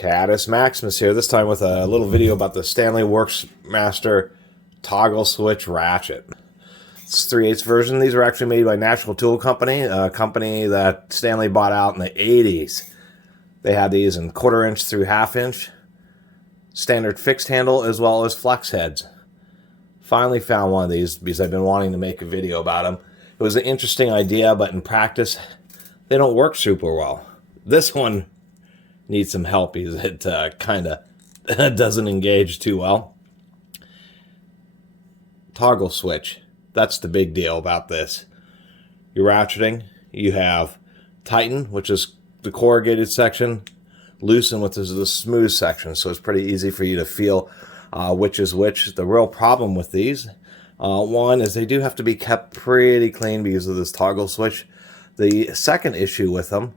Catus, Maximus here, this time with a little video about the Stanley WorkMaster toggle switch ratchet. It's 3/8 version. These are actually made by National Tool Company, a company that Stanley bought out in the 80s. They had these in 1/4 inch through 1/2 inch, standard fixed handle as well as flex heads. Finally found one of these because I've been wanting to make a video about them. It was an interesting idea, but in practice, they don't work super well. This one needs some help because it kind of doesn't engage too well. Toggle switch. That's the big deal about this. You're ratcheting. You have tighten, which is the corrugated section, loosen, which is the smooth section. So it's pretty easy for you to feel which is which. The real problem with these, one is they do have to be kept pretty clean because of this toggle switch. The second issue with them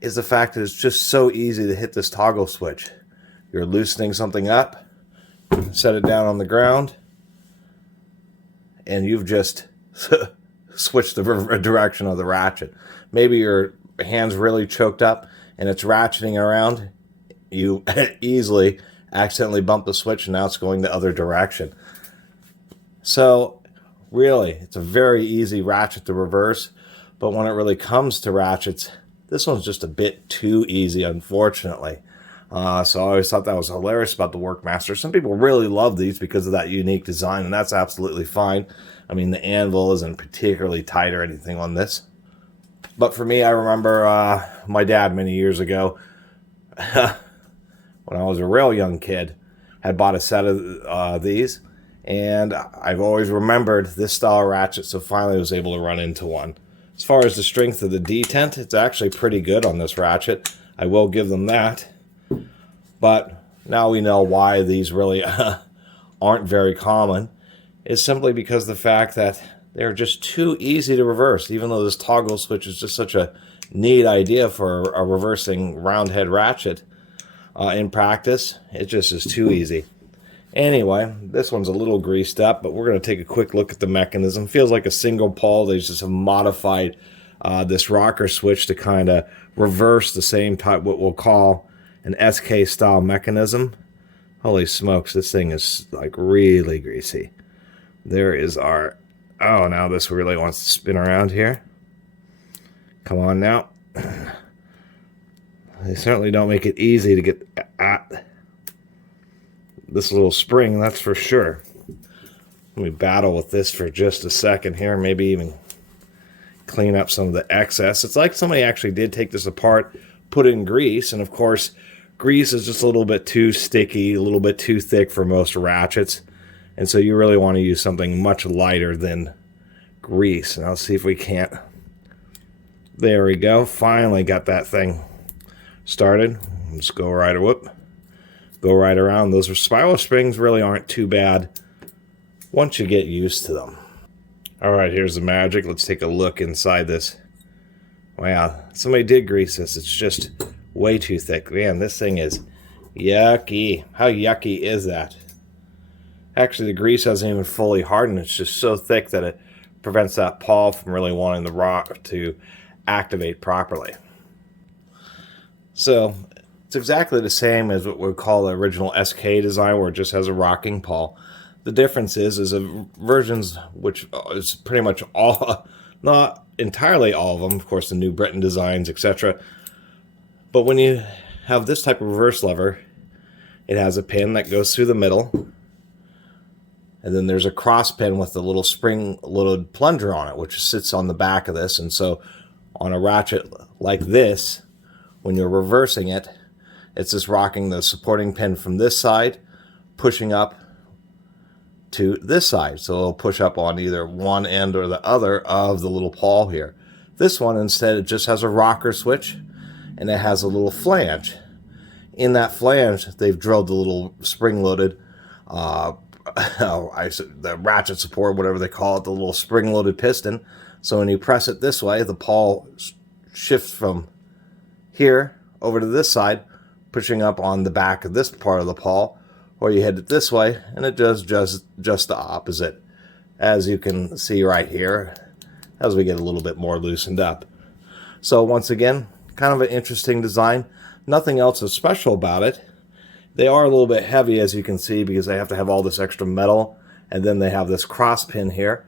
is the fact that it's just so easy to hit this toggle switch. You're loosening something up, set it down on the ground, and you've just switched the direction of the ratchet. Maybe your hand's really choked up and it's ratcheting around. You easily accidentally bump the switch and now it's going the other direction. So really, it's a very easy ratchet to reverse, but when it really comes to ratchets, this one's just a bit too easy, unfortunately. So I always thought that was hilarious about the WorkMaster. Some people really love these because of that unique design, and that's absolutely fine. I mean, the anvil isn't particularly tight or anything on this. But for me, I remember my dad many years ago, when I was a real young kid, had bought a set of these, and I've always remembered this style of ratchet, so finally I was able to run into one. As far as the strength of the detent, it's actually pretty good on this ratchet. I will give them that. But now we know why these really aren't very common. It's simply because of the fact that they're just too easy to reverse, even though this toggle switch is just such a neat idea for a reversing round head ratchet. In practice, it just is too easy. Anyway, this one's a little greased up, but we're going to take a quick look at the mechanism. Feels like a single pole. They just have modified this rocker switch to kind of reverse the same type, what we'll call an SK style mechanism. Holy smokes, this thing is like really greasy. There is our, oh, now this really wants to spin around here. Come on now. They certainly don't make it easy to get at this little spring, that's for sure. Let me battle with this for just a second here, maybe even clean up some of the excess. It's like somebody actually did take this apart, put in grease, and of course, grease is just a little bit too sticky, a little bit too thick for most ratchets, and so you really want to use something much lighter than grease. And I'll see if we can't. There we go. Finally got that thing started. Let's go right, go right around. Those spiral springs really aren't too bad once you get used to them. All right, here's the magic. Let's take a look inside this. Wow, somebody did grease this. It's just way too thick. Man, this thing is yucky. How yucky is that? Actually, the grease hasn't even fully hardened. It's just so thick that it prevents that pawl from really wanting the rock to activate properly. So it's exactly the same as what we call the original SK design, where it just has a rocking pawl. The difference is a versions, which is pretty much all, not entirely all of them, of course, the New Britain designs, etc. But when you have this type of reverse lever, it has a pin that goes through the middle, and then there's a cross pin with a little spring-loaded plunger on it, which sits on the back of this. And so on a ratchet like this, when you're reversing it, it's just rocking the supporting pin from this side, pushing up to this side. So it'll push up on either one end or the other of the little pawl here. This one, instead, it just has a rocker switch, and it has a little flange. In that flange, they've drilled the little spring-loaded, the ratchet support, whatever they call it, the little spring-loaded piston. So when you press it this way, the pawl shifts from here over to this side, pushing up on the back of this part of the pawl, or you hit it this way, and it does just the opposite, as you can see right here, as we get a little bit more loosened up. So once again, kind of an interesting design. Nothing else is special about it. They are a little bit heavy, as you can see, because they have to have all this extra metal, and then they have this cross pin here,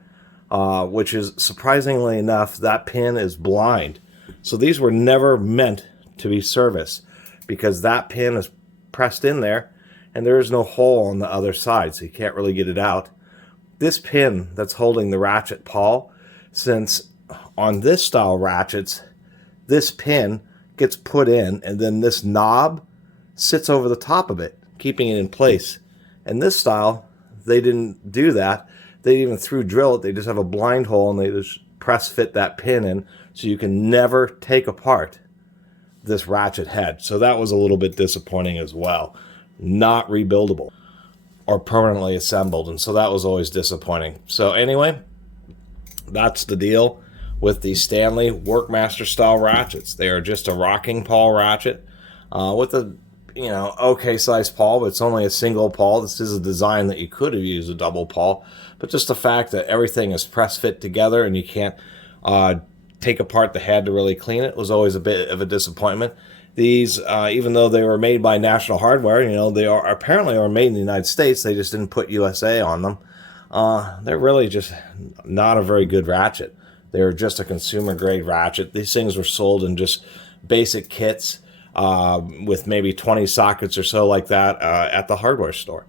which is, surprisingly enough, that pin is blind. So these were never meant to be serviced, because that pin is pressed in there, and there is no hole on the other side, so you can't really get it out. This pin that's holding the ratchet pawl, since on this style ratchets, this pin gets put in, and then this knob sits over the top of it, keeping it in place. And this style, they didn't do that. They even through drill it. They just have a blind hole, and they just press fit that pin in, so you can never take apart this ratchet head. So that was a little bit disappointing as well. Not rebuildable or permanently assembled, and so that was always disappointing. So anyway, that's the deal with the Stanley WorkMaster style ratchets. They are just a rocking pawl ratchet with a okay sized pawl, but it's only a single pawl. This is a design that you could have used a double pawl, but just the fact that everything is press fit together and you can't take apart the head to really clean it was always a bit of a disappointment. These, even though they were made by National Hardware, they are apparently made in the United States. They just didn't put USA on them. They're really just not a very good ratchet. They're just a consumer grade ratchet. These things were sold in just basic kits with maybe 20 sockets or so like that at the hardware store.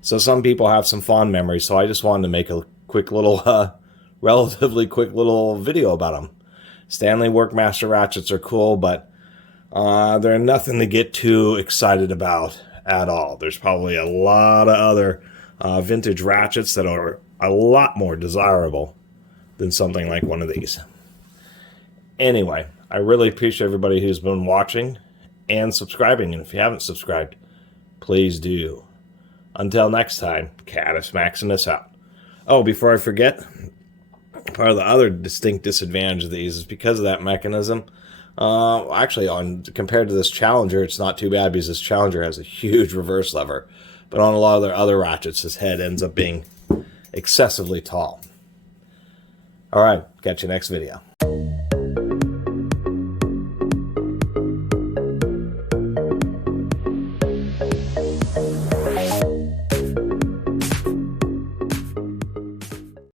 So some people have some fond memories. So I just wanted to make a quick little, relatively quick little video about them. Stanley WorkMaster ratchets are cool, but they're nothing to get too excited about at all. There's probably a lot of other vintage ratchets that are a lot more desirable than something like one of these. Anyway, I really appreciate everybody who's been watching and subscribing. And if you haven't subscribed, please do. Until next time, Catus Maximus out. Oh, before I forget, part of the other distinct disadvantage of these is because of that mechanism. Actually, compared to this Challenger, it's not too bad because this Challenger has a huge reverse lever. But on a lot of their other ratchets, this head ends up being excessively tall. All right, catch you next video.